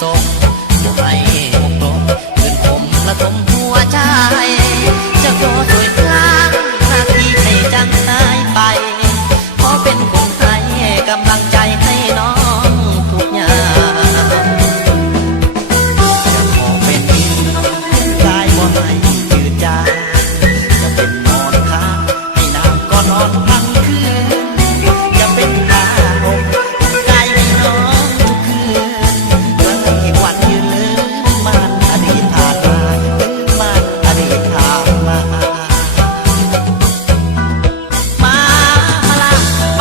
ส่งบ่ให้หกลงคืนผมละทมหัวใจเจ้าโยสวยพลางหน้าที่ให้จังหายไปขอเป็นคนให้กำลังใจให้น้องทุกอย่างจะขอเป็นกายบ่ให้ยืดยาวจะเป็นนอนค้างให้นางก็นอนพังคืนจะเป็นผ้าห่มกายให้น้องทุกคืนเมื่อให้วันยืนลืมมันอดีตผ่านมาลืมมันอดีตผ่านมามา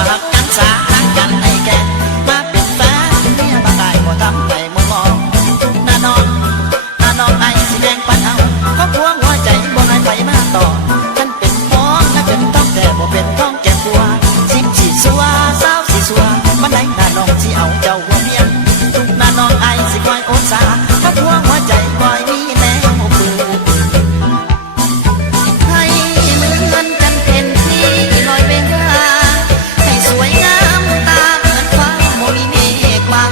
หักกันสาหักกันให้แก่มาเป็นแฟนเมียบ่ได้บ่ทำให้มองหน้าน้องไอ้สิแดงปันเอาก็พวงหัวใจบ่ให้ไปมาต่อฉันเป็นท้องถ้าเป็นท้องแต่บ่เป็นท้องแก่ตัวสิบสี่สัวสาวสี่สัวมันได้หน้าน้องสิเอาเจ้าหัวเมียทุกหน้าน้องไอ้สิคอยโอนสาก็พวงหัวใจคอยมีแนวปืนให้เหมือนจันเพ็ญที่ลอยไปหาให้สวยงามตาเหมือนฟ้าโมมีเมฆบัง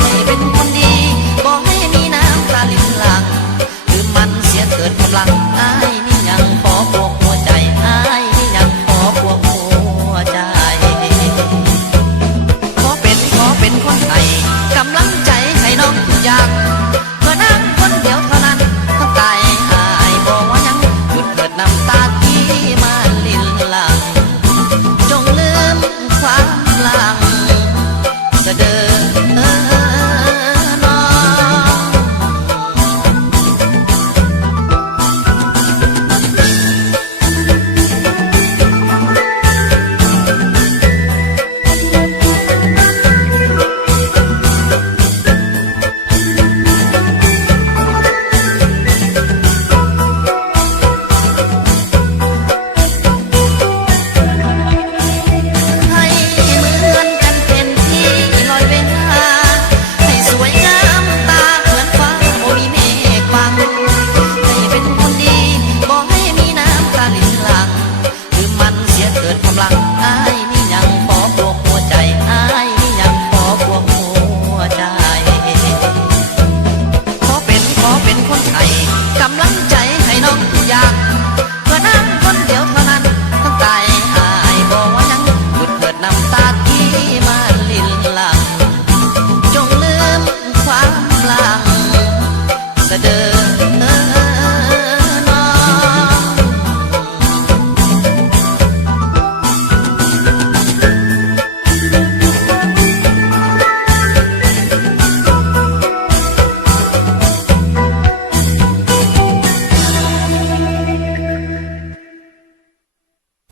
ให้เป็นคนดีบ่ให้มีน้ำตาลินหลังคือมันเสียเกิดกำลังอ้ายนี่ยังขอพวกหัวใจอ้ายนี่ยังขอพวกหัวใจขอเป็นคนไทยกำลังใจให้น้องทุกอย่าง